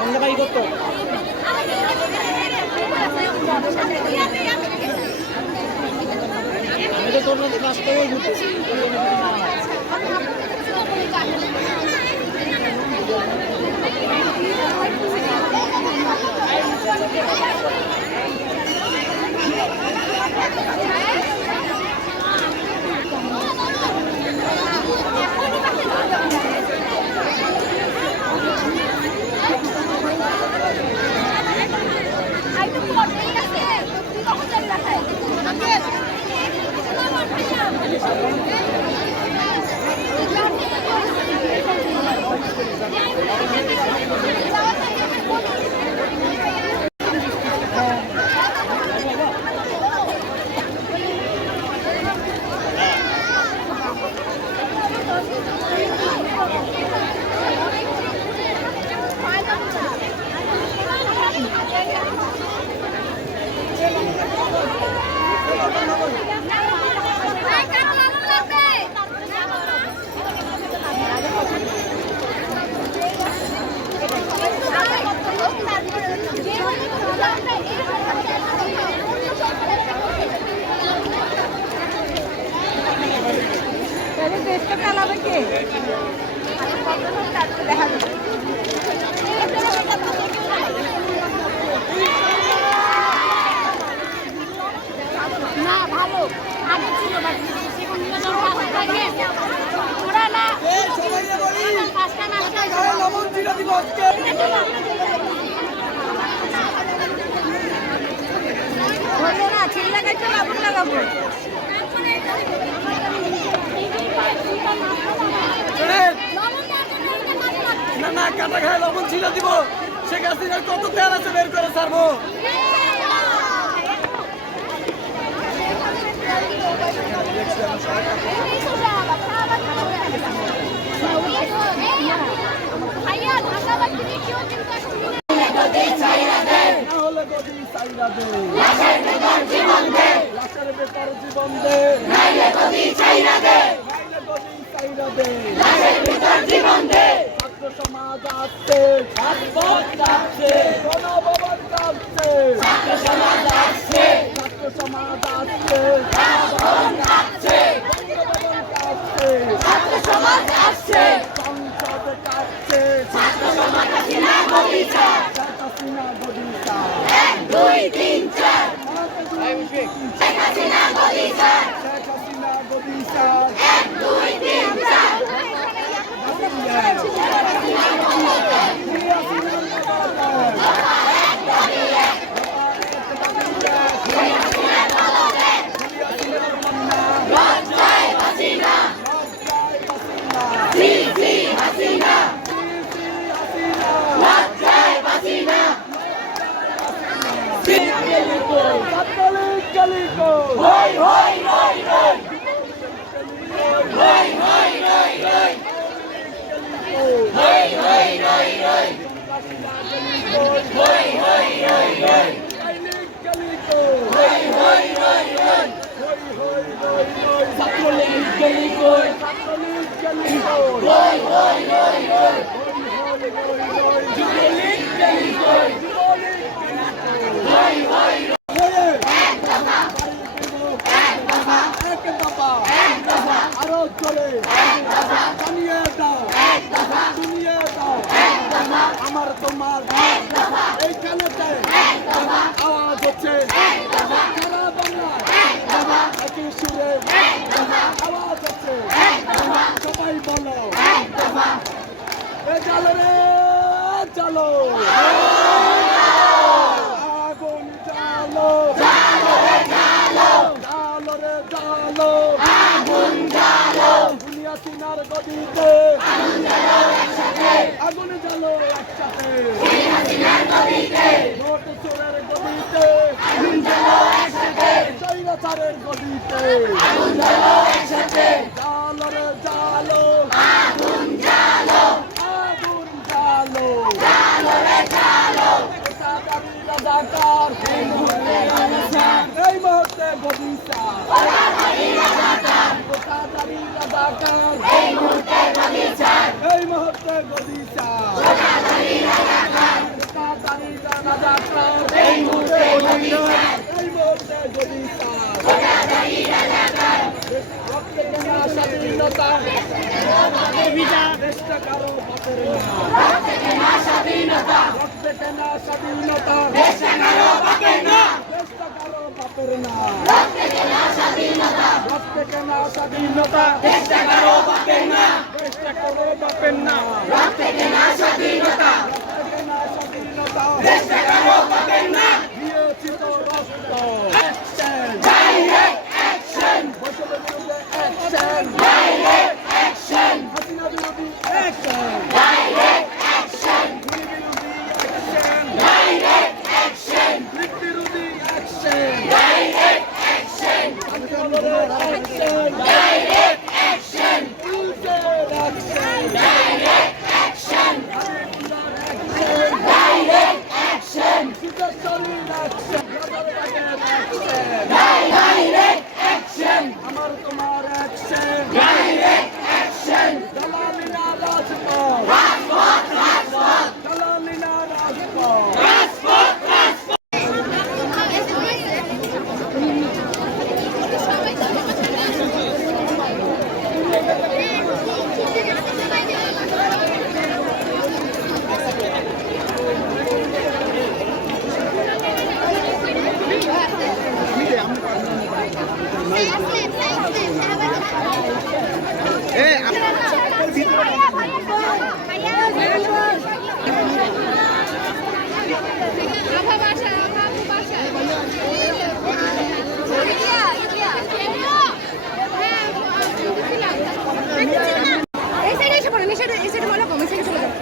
সন্ধ্যাবাড়ি করতো আমি তো তোর মধ্যে ক্লাস করে ঘুরতেছি না কাটা খায় লবণ ছিল দিব সে গাছ কত তেল আছে বের করে ছাড়বো জীবন দে ছাত্র সমাজ আসছে গণভবন কাঁপছে ছাত্র সমাজ আসছে গণভবন কাঁপছে ছাত্র সমাজ আসছে সংসদ কাঁপছে ছাত্র সমাজ হাসিনা গদিচা 1 2 3 4 শেখ হাসিনা গদিচা 1 2 3 4 আমার তোমার এইখানে আওয়াজ হচ্ছে সারা বাংলায় একই সুরে আওয়াজ হচ্ছে সবাই বলো চলো রে চলো আগুন জ্বালো জ্বালো রে জ্বালো আগুন জ্বালো দুনিয়া সিনার গদিতে আগুন জ্বালো একসাথে নোট চোরের গদিতে চৈরাচারের গদিতে জালো রে জালো আগুন জ্বালো রাজাকার এই মুহূর্তে গদি ছাড় ঠিকাদারি রাজাকার এই মুহূর্তে গদি ছাড় রক্তে কেনা স্বাধীনতা দেশটা কারো বাপের না রক্তে কেনা স্বাধীনতা দেশটা কারো বাপের না রক্তে কেনা স্বাধীনতা দেশটা কারো বাপের না রক্তে কেনা স্বাধীনতা দেশটা কারো বাপের না দিয়েছি তো রক্ত direct action direct action Hasina বিরোধী action direct action direct action বিরোধী action direct action direct action direct action direct action direct action আমার তোমার অ্যাকশন ডাইরেক্ট অ্যাকশন দালালিনা রাজপথ দালালিনা রাজপথ এই সাইডে এসে পড়েন, এই সাইডে মনে কম, এই সাইডে চলে যান।